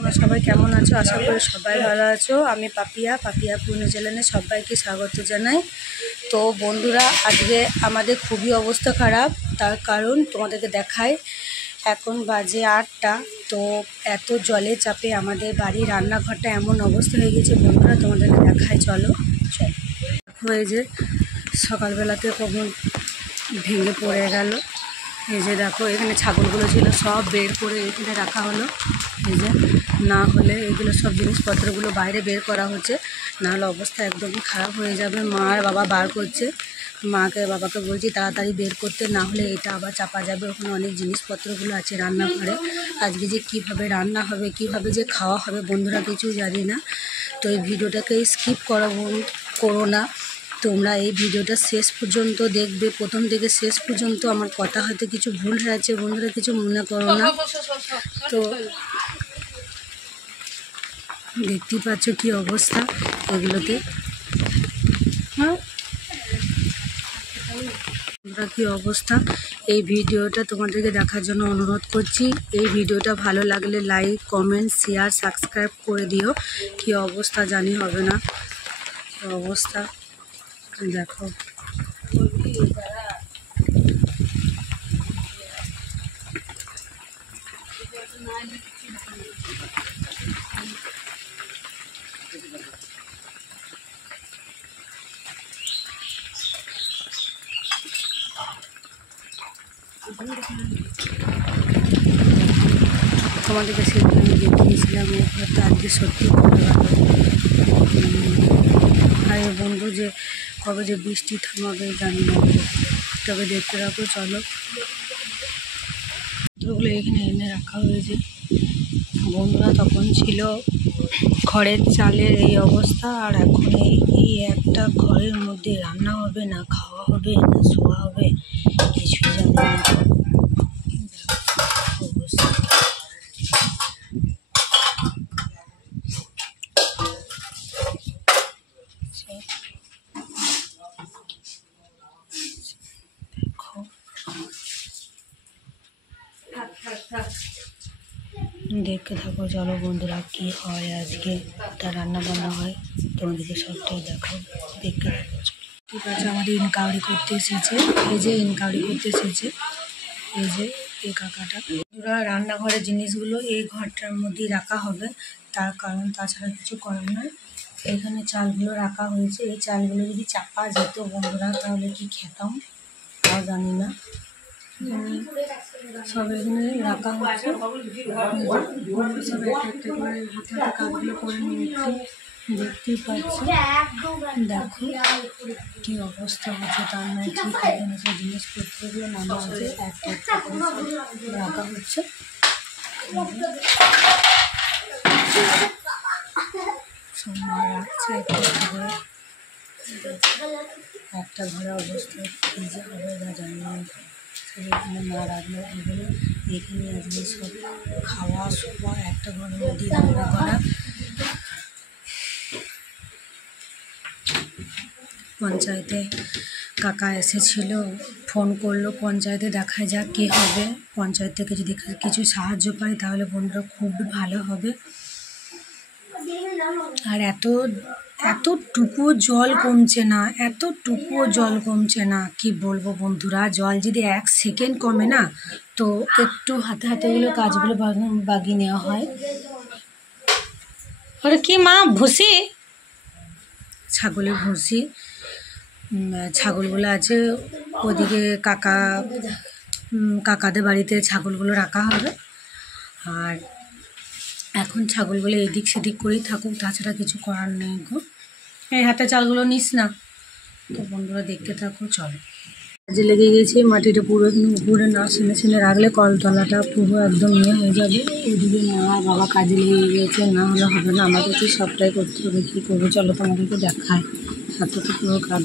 তোমরা সবাই কেমন আছো? আশা করি সবাই ভালো আছো। আমি পাপিয়া পূর্ণ চ্যানেলে সবাইকে স্বাগত জানাই। তো বন্ধুরা, আজকে আমাদের খুবই অবস্থা খারাপ। তার কারণ তোমাদেরকে দেখাই, এখন বাজে 8টা। তো এত জলের চাপে আমাদের বাড়ির রান্নাঘরটা এমন অবস্থা হয়ে গেছে বন্ধুরা, তোমাদেরকে দেখাই। চলো হয়ে যে সকালবেলাতে কখন ভেঙে পড়ে গেল। এই যে দেখো, এখানে ছাগলগুলো ছিল সব বের করে এখানে রাখা হলো। এই যে না হলে এগুলো সব জিনিসপত্রগুলো বাইরে বের করা হচ্ছে, নাহলে অবস্থা একদমই খারাপ হয়ে যাবে। মা আর বাবা বার করছে, বাবাকে বলছি তাড়াতাড়ি বের করতে, না হলে এটা আবার চাপা যাবে। ওখানে অনেক জিনিসপত্রগুলো আছে রান্নাঘরে। আজকে যে কীভাবে রান্না হবে, কীভাবে যে খাওয়া হবে বন্ধুরা কিছু জানি না। তো এই ভিডিওটাকে স্কিপ করো না, তোমরা এই ভিডিওটা শেষ পর্যন্ত দেখবে, প্রথম থেকে শেষ পর্যন্ত। আমার কথা হয়তো কিছু ভুল হয়েছে বন্ধুরা, কিছু মনে করো না। তো দেখতেই পাচ্ছ কি অবস্থা এগুলোতে, হ্যাঁ তোমরা কি অবস্থা। এই ভিডিওটা তোমাদেরকে দেখার জন্য অনুরোধ করছি। এই ভিডিওটা ভালো লাগলে লাইক, কমেন্ট, শেয়ার, সাবস্ক্রাইব করে দিও। কি অবস্থা জানি হবে না অবস্থা, দেখো। তোমাদেরকে সেদিন আমি দেখিয়েছিলাম এই ঘরটা, আজকে সত্যি ভালো গেল। আর বন্ধু যে কবে যে বৃষ্টি থামাবে জানি না, তবে দেখতে রাখো। চলো, ওগুলো এখানে এনে রাখা হয়েছে বন্ধুরা। তখন ছিল খড়ের চালের এই অবস্থা, আর এখন এই একটা ঘরের মধ্যে রান্না হবে না, খাওয়া হবে না, শোয়া হবে, কিছুই জানি না অবস্থা। দেখতে থাকো চলো বন্ধুরা, কি হয় আজকে, তার রান্না বান্না হয়, তোমাদেরকে সবটাই দেখো, দেখতে থাকো। ঠিক আছে, আমাদের ইনকোয়ারি করতে এসেছে, এই যে ইনকোয়ারি করতে এসেছে, এই যে এই কাকাটা। পুরো রান্নাঘরের জিনিসগুলো এই ঘরটার মধ্যেই রাখা হবে, তার কারণ তাছাড়া কিছু করার নয়। এখানে চালগুলো রাখা হয়েছে, এই চালগুলো যদি চাপা যেত বন্ধুরা তাহলে কি খেতাম তাও জানি না। সব এখানে রাখা হচ্ছে, সব একটা করে হাতে হাতে কাজগুলো করে নিয়েছি, দেখতেই পাচ্ছি। দেখো কি অবস্থা হচ্ছে, তার নয় ঠিক হবে না। সব জিনিসপত্রগুলো নামা আছে, একটা একটা করে রাখা হচ্ছে। সব মা রাখছে একটা ঘরে অবস্থা কী যে হবে না জানি না। এখানে মা রাখলো, এগুলো এখানে আজকে সব খাওয়া শোয়া একটা ঘরের মধ্যে রান্না করা। পঞ্চায়েতে কাকা এসেছিল, ফোন করলো পঞ্চায়েতে, দেখা যাক কী হবে। পঞ্চায়েত থেকে যদি কিছু সাহায্য পাই তাহলে বন্ধুরা খুব ভালো হবে। আর এতটুকুও জল কমছে না, এতটুকুও জল কমছে না, কি বলবো বন্ধুরা। জল যদি 1 সেকেন্ড কমে না, তো একটু হাতে হাতেগুলো কাজগুলো বাগিয়ে নেওয়া হয়। ওটা কি মা? ভুসি, ছাগলের ভুসি। ছাগলগুলো আছে ওদিকে, কাকাদের বাড়িতে ছাগলগুলো রাখা হবে। আর এখন ছাগলগুলো এদিক সেদিক করেই থাকুক, তাছাড়া কিছু করার নেই গো। এই হাতে চালগুলো নিস না। তো বন্ধুরা দেখতে থাকো চলো। কাজে লেগে গেছে, মাটিটা পুরো উপরে না ছেনে রাখলে কলতলাটা পুরো একদম হয়ে যাবে। এদিকে মা বাবা কাজে লেগে গেছে, না হলে হবে না, আমাদেরকে সবটাই করতে হবে। কী করবো চলো তোমাদেরকে দেখায়, হাতে তো পুরো কাজ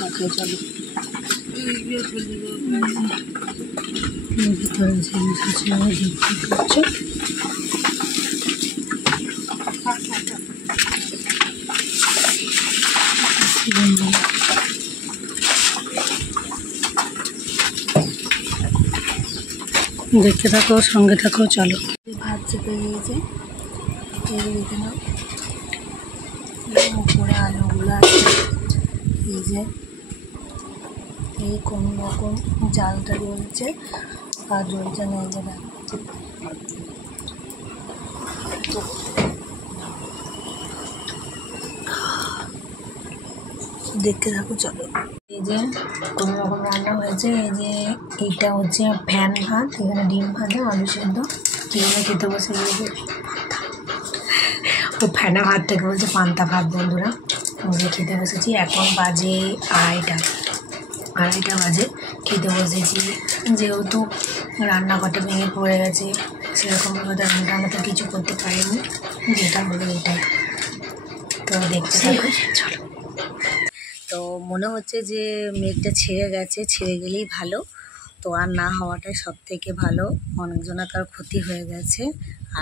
দেখায়। চলো ভিতরে জিনিস আছে দেখতে পাচ্ছ। দেখতে থাকো, সঙ্গে থাকো, চলো। ভাত চেপে গিয়েছে, এই দেখে নাও, উপরে আলোগুলো আছে। এই যে এই কোন রকম জালটা রয়েছে আর জ্বলছে না, এই যে দেখতে থাকো চলো। এই যে কোনো রকম রান্না হয়েছে। এই যে এইটা হচ্ছে ফ্যান ভাত, এখানে ডিম ভাজা, আলু সেদ্ধ, কীভাবে খেতে বসে গিয়েছে। ও ফ্যানা ভাতটাকে বলছে পান্তা ভাত। বন্ধুরা যে খেতে বসেছি, এখন বাজে আড়াইটা বাজে, খেতে বসেছি। যেহেতু রান্নাঘরটা ভেঙে পড়ে গেছে, সেরকমভাবে রান্না তো কিছু করতে পারিনি, যেটা হলো এটাই। তো দেখতে থাকো চলো। তো মনে হচ্ছে যে মেঘটা ছেড়ে গেছে, ছেড়ে গেলেই ভালো। তো আর না হওয়াটাই সব থেকে ভালো। অনেকজনের তার ক্ষতি হয়ে গেছে,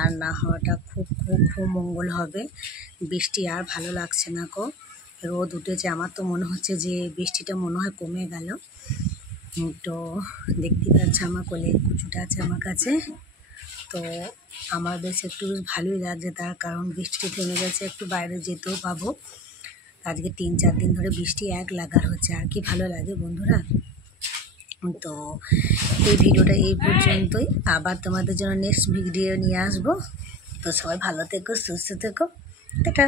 আর না হওয়াটা খুব খুব খুব মঙ্গল হবে। বৃষ্টি আর ভালো লাগছে না গো, রোদ উঠেছে। আমার তো মনে হচ্ছে যে বৃষ্টিটা মনে হয় কমে গেল। তো দেখতে পাচ্ছি আমার কোলে কুচুটা আছে আমার কাছে। তো আমার বেশ একটু ভালোই লাগছে, তার কারণ বৃষ্টি থেমে গেছে, একটু বাইরে যেতেও পাবো। আজকে 3-4 দিন ধরে বৃষ্টি এক লাগার হচ্ছে, আর কি ভালো লাগে বন্ধুরা। তো এই ভিডিওটা এই পর্যন্তই, আবার তোমাদের জন্য নেক্সট ভিডিও নিয়ে আসবো। তো সবাই ভালো থেকো, সুস্থ থেকো, টাটা।